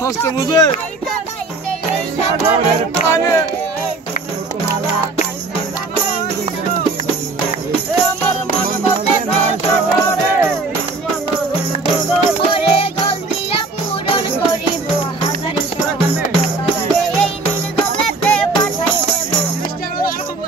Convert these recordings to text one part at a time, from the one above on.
কষ্ট বুঝে সাগরের পানে আমার মন বলে না সাগরে ওরে জল দিয়া পূরণ করিব হাজার এই নীল জলেতে পাঠাই দেব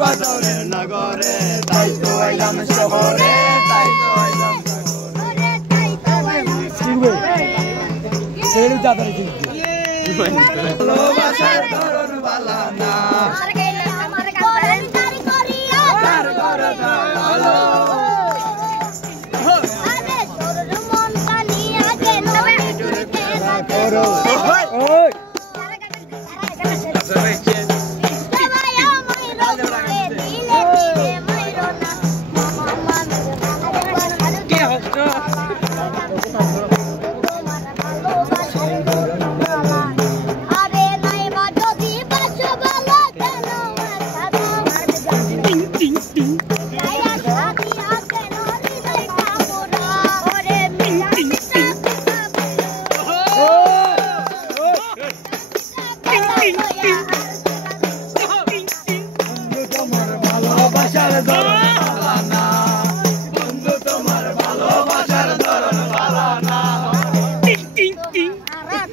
বাজারের নগরে তাই তো আইলাম শহরে তাই তো আইলাম শহরে তাই তো আইলাম শহরে সেলু যাবে কি ভালোবাসার ধরন বালা না আর গেলে আমার কাছে তার করিয়া তার করতা হলো আরে তোর মন টানিয়া গেল করো ওই